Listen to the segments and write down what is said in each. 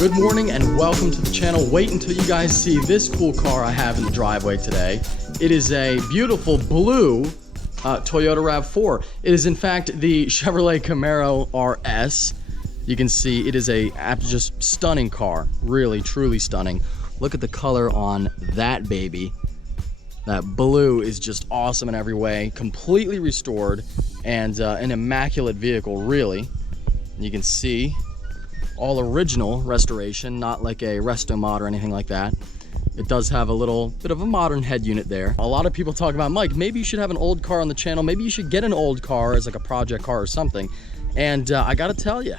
Good morning and welcome to the channel. Wait until you guys see this cool car I have in the driveway today. It is a beautiful blue Toyota RAV4. It is in fact the Chevrolet Camaro RS. You can see it is a just stunning car, really truly stunning. Look at the color on that baby. That blue is just awesome in every way, completely restored and an immaculate vehicle, really. You can see all original restoration, not like a resto mod or anything like that. It does have a little bit of a modern head unit there. A lot of people talk about, Mike, maybe you should have an old car on the channel. Maybe you should get an old car as like a project car or something. And I gotta tell you,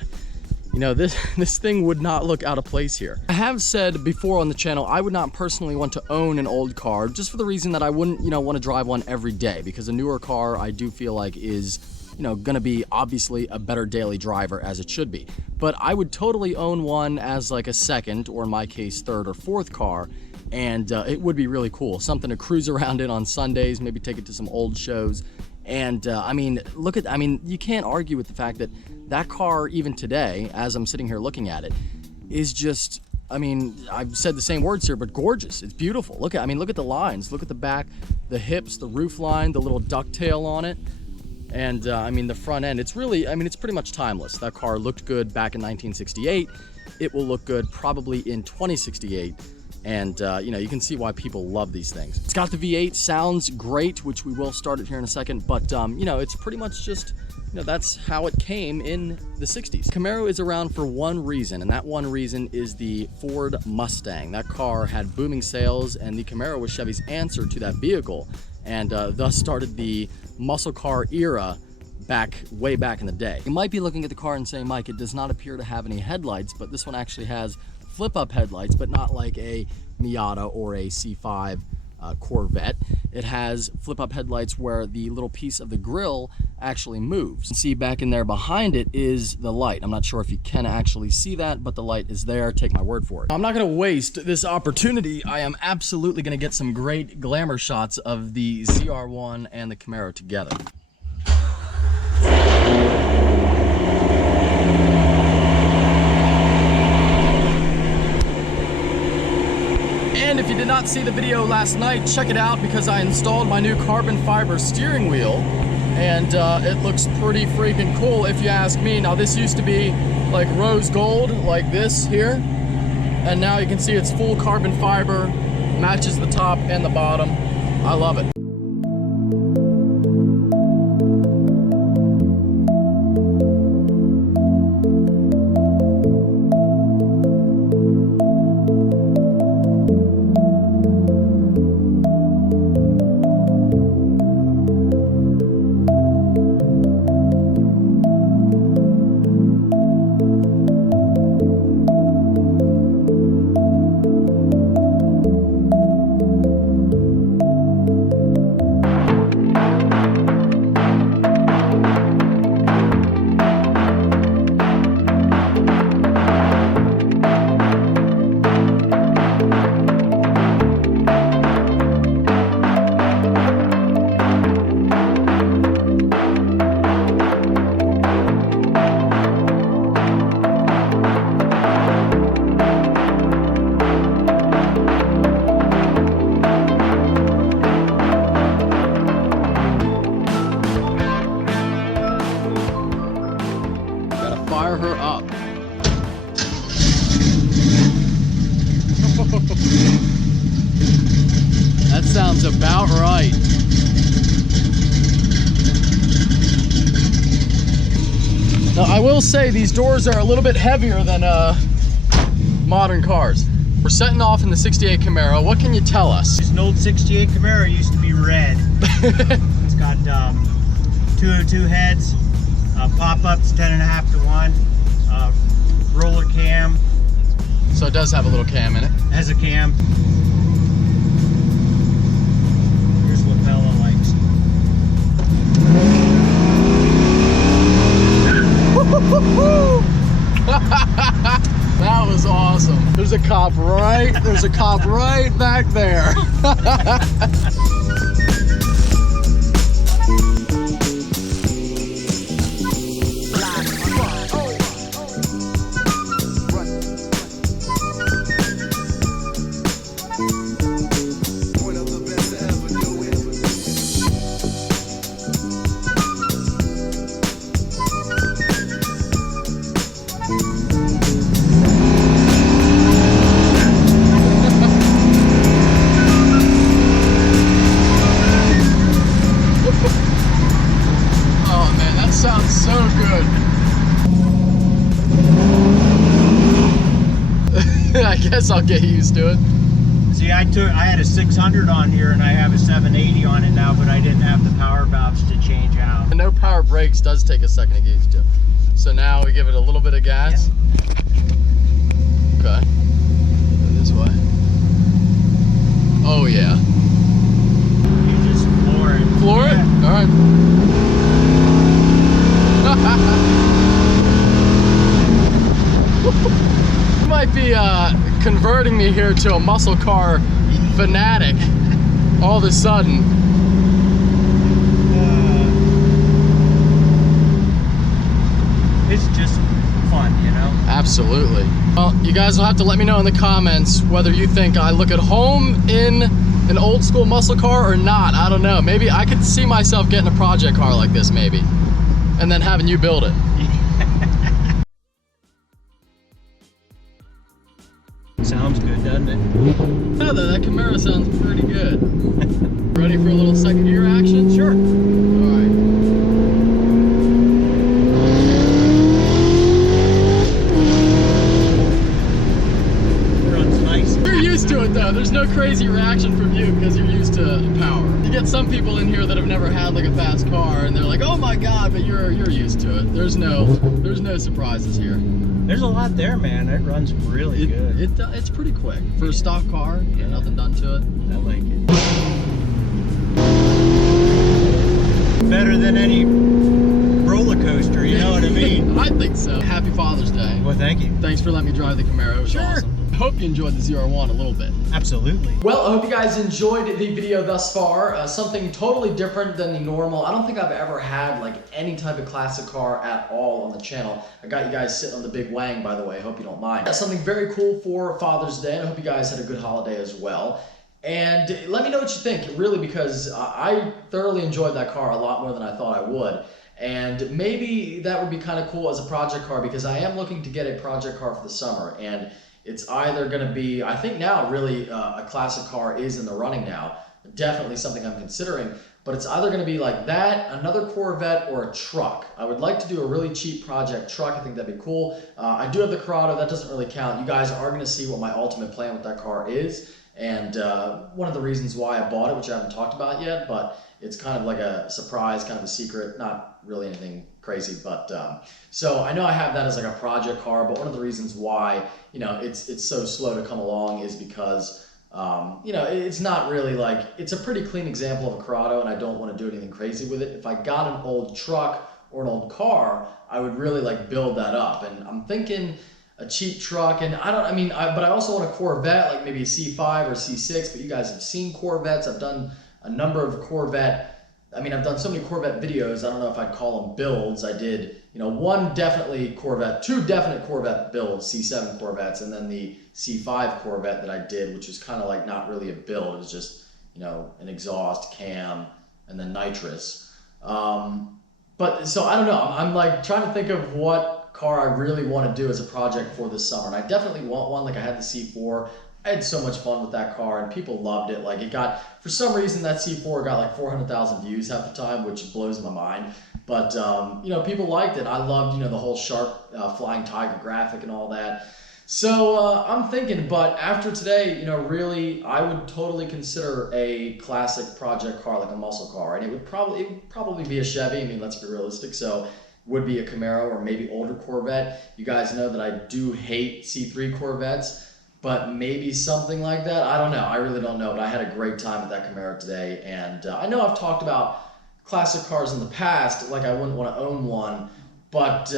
this thing would not look out of place here. I have said before on the channel, I would not personally want to own an old car just for the reason that I wouldn't, want to drive one every day, because a newer car I do feel like is gonna be obviously a better daily driver, as it should be. But I would totally own one as like a second, or in my case, third or fourth car, and it would be really cool. Something to cruise around in on Sundays, maybe take it to some old shows. And you can't argue with the fact that that car, even today, as I'm sitting here looking at it, is just, I've said the same words here, but gorgeous. It's beautiful. Look at the lines, look at the back, the hips, the roof line, the little ducktail on it. And the front end, it's really, it's pretty much timeless. That car looked good back in 1968. It will look good probably in 2068. And you can see why people love these things. It's got the V8, sounds great, which we will start it here in a second, but it's pretty much just, that's how it came in the 60s. Camaro is around for one reason, and that one reason is the Ford Mustang. That car had booming sales, and the Camaro was Chevy's answer to that vehicle, and thus started the muscle car era way back in the day. You might be looking at the car and saying, Mike, it does not appear to have any headlights, but this one actually has flip-up headlights, but not like a Miata or a C5 Corvette. It has flip-up headlights where the little piece of the grille actually moves. You can see back in there behind it is the light. I'm not sure if you can actually see that, but the light is there. Take my word for it. I'm not going to waste this opportunity. I am absolutely going to get some great glamour shots of the ZR1 and the Camaro together. And if you did not see the video last night, check it out, because I installed my new carbon fiber steering wheel, and it looks pretty freaking cool if you ask me. Now, this used to be like rose gold, like this here, and now you can see it's full carbon fiber, matches the top and the bottom. I love it. Fire her up. That sounds about right. Now, I will say these doors are a little bit heavier than modern cars. We're setting off in the 68 Camaro. What can you tell us? An old 68 Camaro used to be red. It's got 202 heads. Pop-ups 10.5 to 1, roller cam. So it does have a little cam in it. Has a cam. Here's what Bella likes. That was awesome. There's a cop right back there. guess I'll get used to it. See, I had a 600 on here and I have a 780 on it now, but I didn't have the power valves to change out. And no power brakes does take a second to get used to. So now we give it a little bit of gas. Yeah. Okay. This way. Oh yeah. You just floor it. Floor it? Yeah. All right. You might be converting me here to a muscle car fanatic all of a sudden. It's just fun, you know? Absolutely. Well, you guys will have to let me know in the comments whether you think I look at home in an old school muscle car or not. I don't know. Maybe I could see myself getting a project car like this maybe, and then having you build it. Sounds good, doesn't it? Yeah, that Camaro sounds pretty good. Ready for a little second gear action? Sure. Alright. Runs nice. You're used to it though. There's no crazy reaction from you because you're used to power. You get some people in here that have never had like a fast car and they're like, oh my god, but you're used to it. There's no surprises here. There's a lot there, man. It runs really good. It's pretty quick. For a stock car, Yeah. nothing done to it. I like it. Better than any roller coaster, you know what I mean? I think so. Happy Father's Day. Well, thank you. Thanks for letting me drive the Camaro. It was Sure. awesome. I hope you enjoyed the ZR1 a little bit. Absolutely. Well, I hope you guys enjoyed the video thus far. Something totally different than the normal. I don't think I've ever had like any type of classic car at all on the channel. I got you guys sitting on the big Wang, by the way. I hope you don't mind. Something very cool for Father's Day, and I hope you guys had a good holiday as well. And let me know what you think, really, because I thoroughly enjoyed that car a lot more than I thought I would. And maybe that would be kind of cool as a project car, because I am looking to get a project car for the summer. And it's either going to be, I think now really a classic car is in the running now. Definitely something I'm considering. But it's either going to be like that, another Corvette, or a truck. I would like to do a really cheap project truck. I think that'd be cool. I do have the Corrado. That doesn't really count. You guys are going to see what my ultimate plan with that car is. And one of the reasons why I bought it, which I haven't talked about yet, but it's kind of like a surprise, kind of a secret, not really anything crazy, but so I know I have that as like a project car, but one of the reasons why, you know, it's so slow to come along is because you know, it's not really like, it's a pretty clean example of a Corrado, and I don't want to do anything crazy with it. If I got an old truck or an old car, I would really like build that up, and I'm thinking a cheap truck, and but I also want a Corvette, like maybe a C5 or C6, but you guys have seen Corvettes. I've done a number of Corvette, I've done so many Corvette videos, I don't know if I'd call them builds. I did, you know, one definitely Corvette, two definite Corvette builds, C7 Corvettes, and then the C5 Corvette that I did, which was kind of like not really a build, it was just, you know, an exhaust, cam, and then nitrous. But so I don't know, I'm like trying to think of what car I really want to do as a project for this summer, and I definitely want one. Like I had the C4, I had so much fun with that car, and people loved it. Like it got, for some reason, that C4 got like 400,000 views half the time, which blows my mind. But you know, people liked it. I loved, you know, the whole sharp flying tiger graphic and all that. So I'm thinking, but after today, you know, really, I would totally consider a classic project car, like a muscle car, and it would probably be a Chevy. I mean, let's be realistic. So would be a Camaro or maybe older Corvette. You guys know that I do hate C3 Corvettes, but maybe something like that. I don't know. I really don't know, but I had a great time with that Camaro today. And I know I've talked about classic cars in the past, like I wouldn't want to own one, but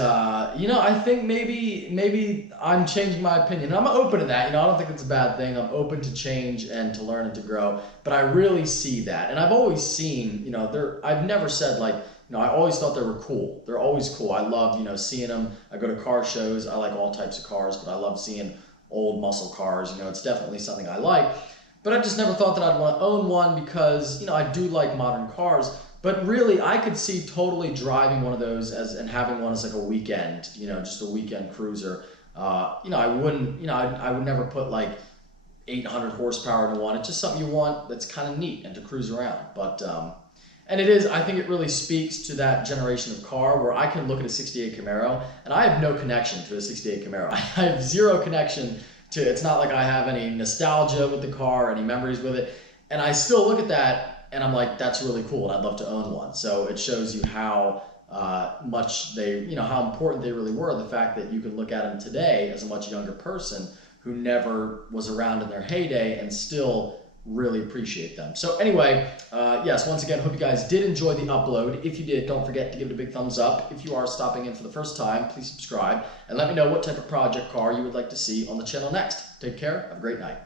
you know, I think maybe I'm changing my opinion. And I'm open to that. You know, I don't think it's a bad thing. I'm open to change and to learn and to grow, but I really see that. And I've always seen, you know, I've never said like, you know, I always thought they were cool. They're always cool. I love, you know, seeing them. I go to car shows. I like all types of cars, but I love seeing old muscle cars. You know, it's definitely something I like. But I just never thought that I'd want to own one because, you know, I do like modern cars. But really, I could see totally driving one of those and having one as like a weekend, you know, just a weekend cruiser. You know, I wouldn't, you know, I would never put like 800 horsepower into one. It's just something you want that's kind of neat and to cruise around. But and it is, I think it really speaks to that generation of car where I can look at a 68 Camaro and I have no connection to a 68 Camaro. I have zero connection It's not like I have any nostalgia with the car, any memories with it. And I still look at that and I'm like, that's really cool and I'd love to own one. So it shows you how much they, how important they really were. The fact that you can look at them today as a much younger person who never was around in their heyday and still really appreciate them. So anyway, yes, once again, hope you guys did enjoy the upload. If you did, don't forget to give it a big thumbs up. If you are stopping in for the first time, please subscribe and let me know what type of project car you would like to see on the channel next. Take care. Have a great night.